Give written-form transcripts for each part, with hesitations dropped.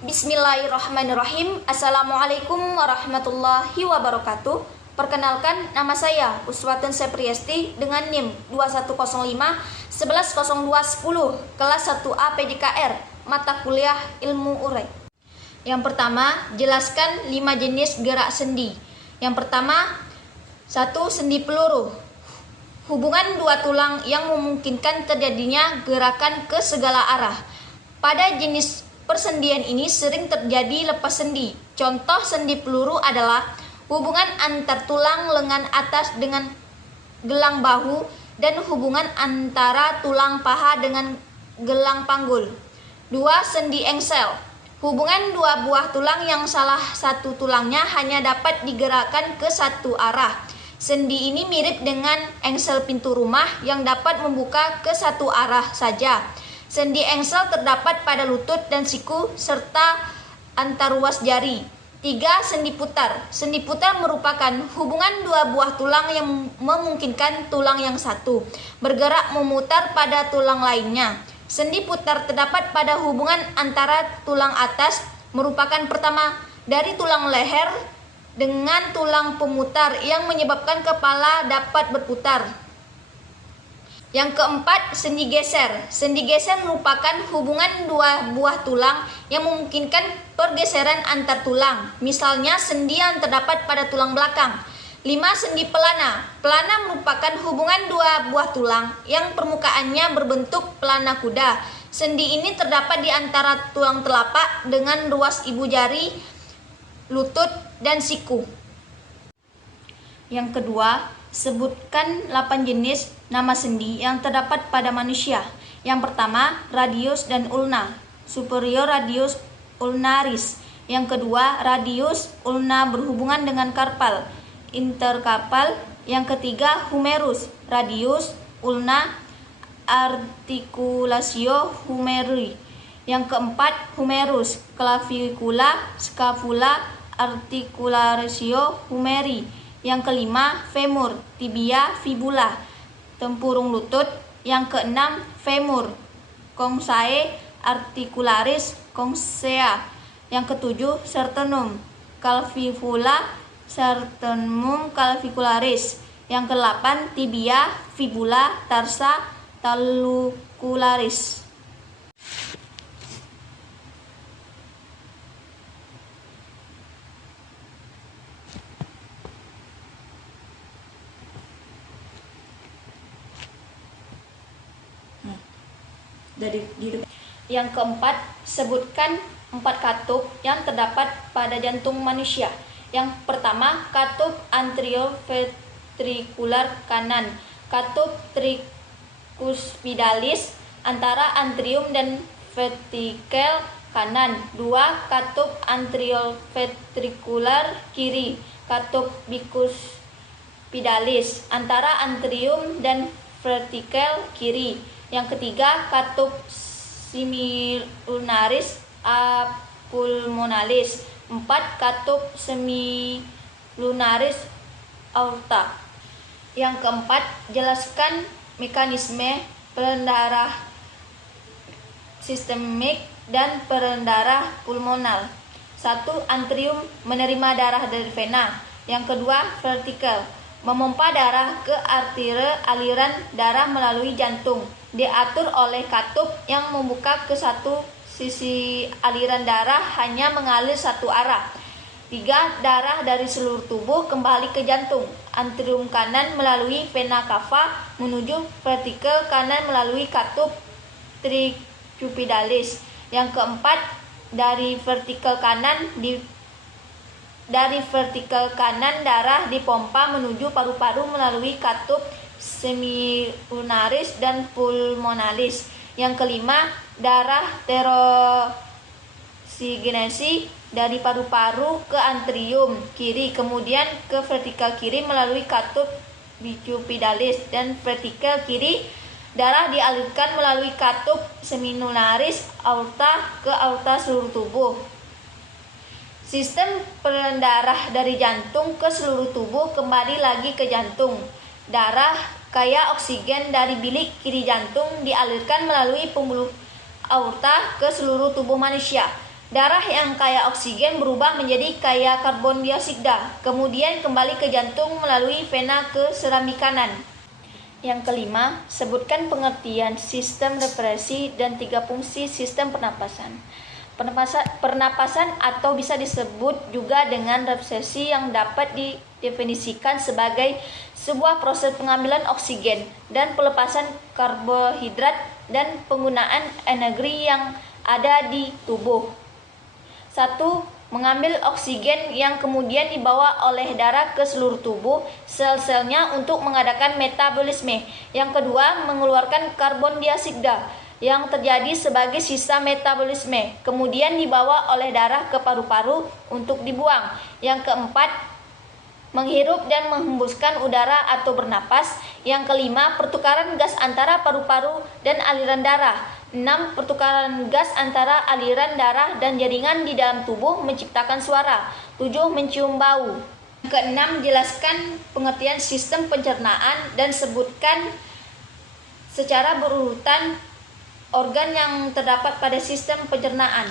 Bismillahirrahmanirrahim. Assalamualaikum warahmatullahi wabarakatuh. Perkenalkan, nama saya Uswatun Sepriesti dengan NIM 2105-110210, kelas 1A PJKR, mata kuliah Ilmu Urek. Yang pertama, jelaskan 5 jenis gerak sendi. Yang pertama, 1. Sendi peluru. Hubungan dua tulang yang memungkinkan terjadinya gerakan ke segala arah. Pada jenis persendian ini sering terjadi lepas sendi. Contoh sendi peluru adalah hubungan antar tulang lengan atas dengan gelang bahu dan hubungan antara tulang paha dengan gelang panggul. 2. Sendi engsel. Hubungan dua buah tulang yang salah satu tulangnya hanya dapat digerakkan ke satu arah. Sendi ini mirip dengan engsel pintu rumah yang dapat membuka ke satu arah saja. Sendi engsel terdapat pada lutut dan siku serta antar ruas jari. 3. Sendi putar. Sendi putar merupakan hubungan dua buah tulang yang memungkinkan tulang yang satu bergerak memutar pada tulang lainnya. Sendi putar terdapat pada hubungan antara tulang atas merupakan pertama dari tulang leher dengan tulang pemutar yang menyebabkan kepala dapat berputar. Yang keempat, sendi geser. Sendi geser merupakan hubungan dua buah tulang yang memungkinkan pergeseran antar tulang. Misalnya sendi yang terdapat pada tulang belakang. 5. Sendi pelana. Pelana merupakan hubungan dua buah tulang yang permukaannya berbentuk pelana kuda. Sendi ini terdapat di antara tulang telapak dengan ruas ibu jari, lutut, dan siku. Yang kedua, sebutkan 8 jenis nama sendi yang terdapat pada manusia. Yang pertama, radius dan ulna. Superior radius ulnaris. Yang kedua, radius ulna berhubungan dengan karpal, interkarpal. Yang ketiga, humerus. Radius ulna articulatio humeri. Yang keempat, humerus. Clavicula, scapula, articulatio humeri. Yang kelima, femur, tibia, fibula, tempurung lutut. Yang keenam, femur, congsae, articularis, congsea. Yang ketujuh, sternum, calvifula, sternum calvicularis. Yang kedelapan, tibia, fibula, tarsa, tallucularis. Yang keempat, sebutkan 4 katup yang terdapat pada jantung manusia. Yang pertama, katup anterioventrikular kanan, katup tricuspidalis antara antrium dan ventrikel kanan. 2. Katup anterioventrikular kiri, katup bicuspidalis antara antrium dan ventrikel kiri. Yang ketiga, katup semilunaris apulmonalis. 4. Katup semilunaris aorta. Yang keempat, jelaskan mekanisme peredaran darah sistemik dan peredaran darah pulmonal. 1. Antrium menerima darah dari vena. Yang kedua, vertikel memompa darah ke arteri, aliran darah melalui jantung diatur oleh katup yang membuka ke satu sisi, aliran darah hanya mengalir satu arah. 3. Darah dari seluruh tubuh kembali ke jantung. Antrium kanan melalui vena cava menuju vertikel kanan melalui katup tricuspidalis. Yang keempat, dari vertikel kanan darah dipompa menuju paru-paru melalui katup semilunaris dan pulmonalis. Yang kelima, darah teroksigenasi dari paru-paru ke antrium kiri kemudian ke vertikal kiri melalui katup bicuspidalis, dan vertikal kiri darah dialirkan melalui katup semilunaris aorta ke aorta seluruh tubuh. Sistem peredaran darah dari jantung ke seluruh tubuh kembali lagi ke jantung. Darah kaya oksigen dari bilik kiri jantung dialirkan melalui pembuluh aorta ke seluruh tubuh manusia. Darah yang kaya oksigen berubah menjadi kaya karbon dioksida, kemudian kembali ke jantung melalui vena ke serambi kanan. Yang kelima, sebutkan pengertian sistem respirasi dan 3 fungsi sistem pernapasan. Pernapasan atau bisa disebut juga dengan respirasi yang dapat didefinisikan sebagai sebuah proses pengambilan oksigen dan pelepasan karbohidrat dan penggunaan energi yang ada di tubuh. 1. Mengambil oksigen yang kemudian dibawa oleh darah ke seluruh tubuh sel-selnya untuk mengadakan metabolisme. Yang kedua, mengeluarkan karbon dioksida yang terjadi sebagai sisa metabolisme, kemudian dibawa oleh darah ke paru-paru untuk dibuang. Yang keempat, menghirup dan menghembuskan udara atau bernapas. Yang kelima, pertukaran gas antara paru-paru dan aliran darah. 6. Pertukaran gas antara aliran darah dan jaringan di dalam tubuh menciptakan suara. 7. Mencium bau. Keenam, jelaskan pengertian sistem pencernaan dan sebutkan secara berurutan organ yang terdapat pada sistem pencernaan.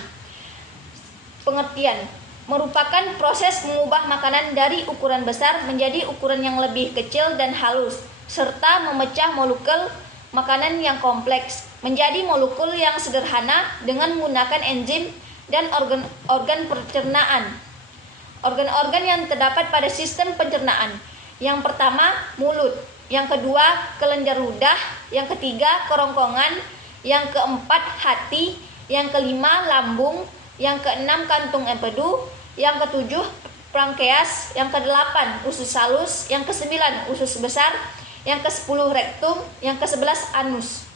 Pengertian merupakan proses mengubah makanan dari ukuran besar menjadi ukuran yang lebih kecil dan halus, serta memecah molekul makanan yang kompleks menjadi molekul yang sederhana dengan menggunakan enzim dan organ pencernaan. Organ-organ yang terdapat pada sistem pencernaan. Yang pertama, mulut. Yang kedua, kelenjar ludah. Yang ketiga, kerongkongan. Yang keempat, hati. Yang kelima, lambung. Yang keenam, kantung empedu. Yang ketujuh, pankreas. Yang kedelapan, usus halus. Yang kesembilan, usus besar. Yang ke-10 rektum, yang ke-11 anus.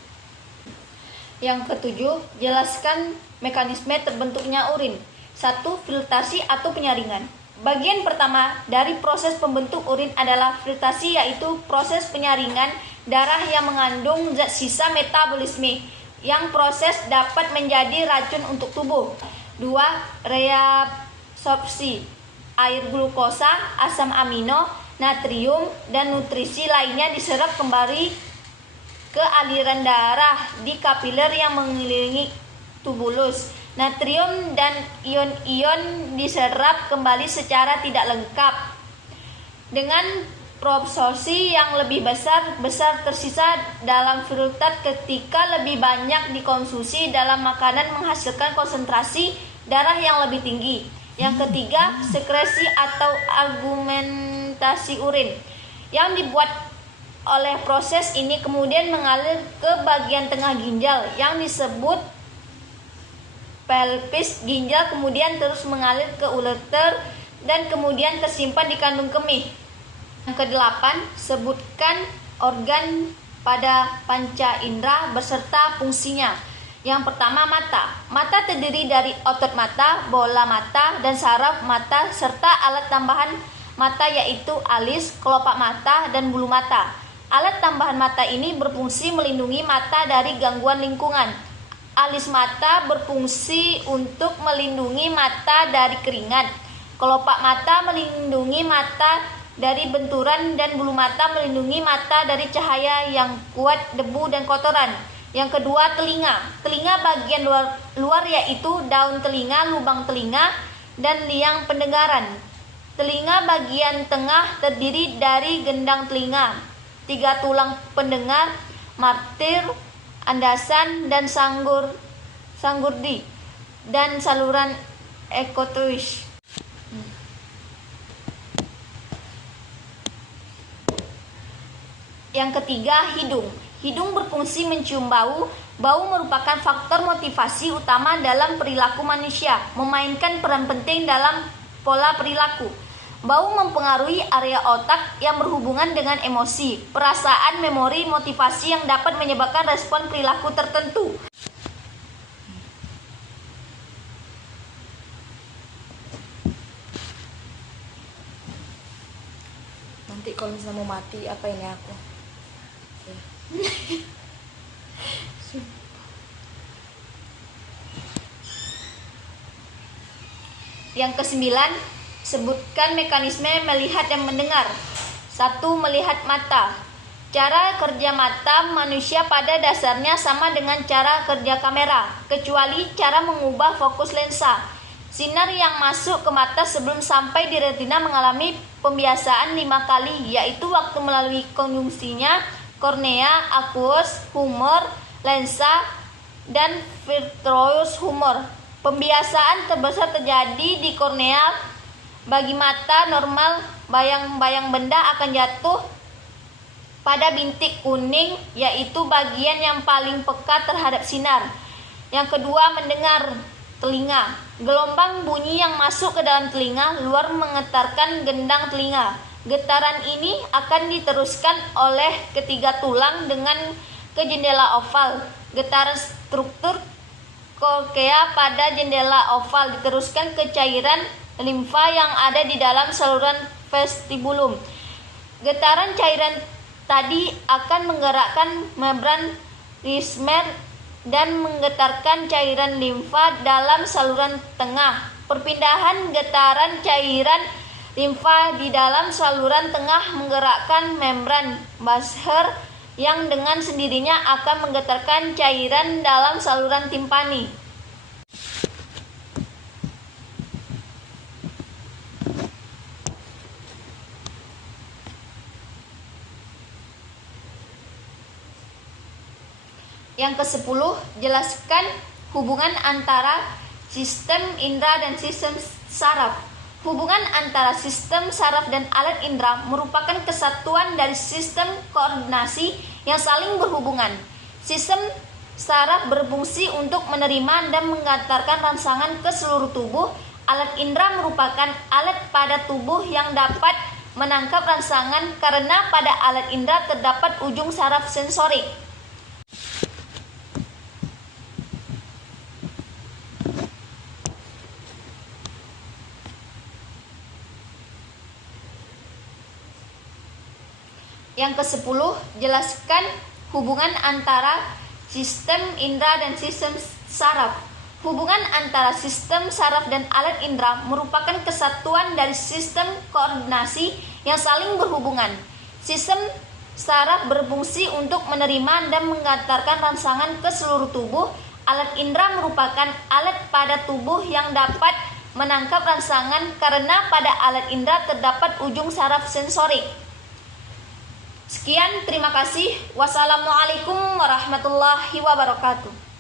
Yang ketujuh, jelaskan mekanisme terbentuknya urin. 1. Filtrasi atau penyaringan. Bagian pertama dari proses pembentuk urin adalah filtrasi, yaitu proses penyaringan darah yang mengandung zat sisa metabolisme yang proses dapat menjadi racun untuk tubuh. 2. Reabsorpsi. Air glukosa, asam amino, natrium, dan nutrisi lainnya diserap kembali ke aliran darah di kapiler yang mengelilingi tubulus. Natrium dan ion-ion diserap kembali secara tidak lengkap. Dengan proporsi yang lebih besar tersisa dalam filtrat ketika lebih banyak dikonsumsi dalam makanan menghasilkan konsentrasi darah yang lebih tinggi. Yang ketiga, sekresi atau argumentasi urin yang dibuat oleh proses ini kemudian mengalir ke bagian tengah ginjal yang disebut pelvis ginjal, kemudian terus mengalir ke ureter dan kemudian tersimpan di kandung kemih. Yang kedelapan, sebutkan organ pada panca indera beserta fungsinya. Yang pertama, mata. Mata terdiri dari otot mata, bola mata, dan saraf mata serta alat tambahan mata yaitu alis, kelopak mata, dan bulu mata. Alat tambahan mata ini berfungsi melindungi mata dari gangguan lingkungan. Alis mata berfungsi untuk melindungi mata dari keringat. Kelopak mata melindungi mata dari benturan dan bulu mata melindungi mata dari cahaya yang kuat, debu, dan kotoran. Yang kedua, telinga. Telinga bagian luar yaitu daun telinga, lubang telinga, dan liang pendengaran. Telinga bagian tengah terdiri dari gendang telinga, 3 tulang pendengar, martir, andasan, dan sanggurdi, dan saluran ekotois. Yang ketiga, hidung. Hidung berfungsi mencium bau. Bau merupakan faktor motivasi utama dalam perilaku manusia, memainkan peran penting dalam pola perilaku. Bau mempengaruhi area otak yang berhubungan dengan emosi, perasaan, memori, motivasi yang dapat menyebabkan respon perilaku tertentu. Nanti kalau misalnya mau mati, apa ini aku? Yang kesembilan, sebutkan mekanisme melihat dan mendengar. 1. Melihat mata. Cara kerja mata manusia pada dasarnya sama dengan cara kerja kamera, kecuali cara mengubah fokus lensa. Sinar yang masuk ke mata sebelum sampai di retina mengalami pembiasaan 5 kali, yaitu waktu melalui konjungsinya, kornea, aqueous humor, lensa, dan vitreous humor. Pembiasaan terbesar terjadi di kornea. Bagi mata normal, bayang-bayang benda akan jatuh pada bintik kuning, yaitu bagian yang paling peka terhadap sinar. Yang kedua, mendengar, telinga. Gelombang bunyi yang masuk ke dalam telinga luar menggetarkan gendang telinga. Getaran ini akan diteruskan oleh ketiga tulang dengan ke jendela oval. Getaran struktur kornea pada jendela oval diteruskan ke cairan limfa yang ada di dalam saluran vestibulum. Getaran cairan tadi akan menggerakkan membran rismer dan menggetarkan cairan limfa dalam saluran tengah. Perpindahan getaran cairan limfa di dalam saluran tengah menggerakkan membran Basher yang dengan sendirinya akan menggetarkan cairan dalam saluran timpani. Yang ke-10, jelaskan hubungan antara sistem indera dan sistem saraf. Hubungan antara sistem saraf dan alat indera merupakan kesatuan dari sistem koordinasi yang saling berhubungan. Sistem saraf berfungsi untuk menerima dan mengantarkan rangsangan ke seluruh tubuh. Alat indera merupakan alat pada tubuh yang dapat menangkap rangsangan karena pada alat indera terdapat ujung saraf sensorik. Yang ke-10, jelaskan hubungan antara sistem indera dan sistem saraf. Hubungan antara sistem saraf dan alat indera merupakan kesatuan dari sistem koordinasi yang saling berhubungan. Sistem saraf berfungsi untuk menerima dan mengantarkan rangsangan ke seluruh tubuh. Alat indera merupakan alat pada tubuh yang dapat menangkap rangsangan karena pada alat indera terdapat ujung saraf sensorik. Sekian, terima kasih. Wassalamualaikum warahmatullahi wabarakatuh.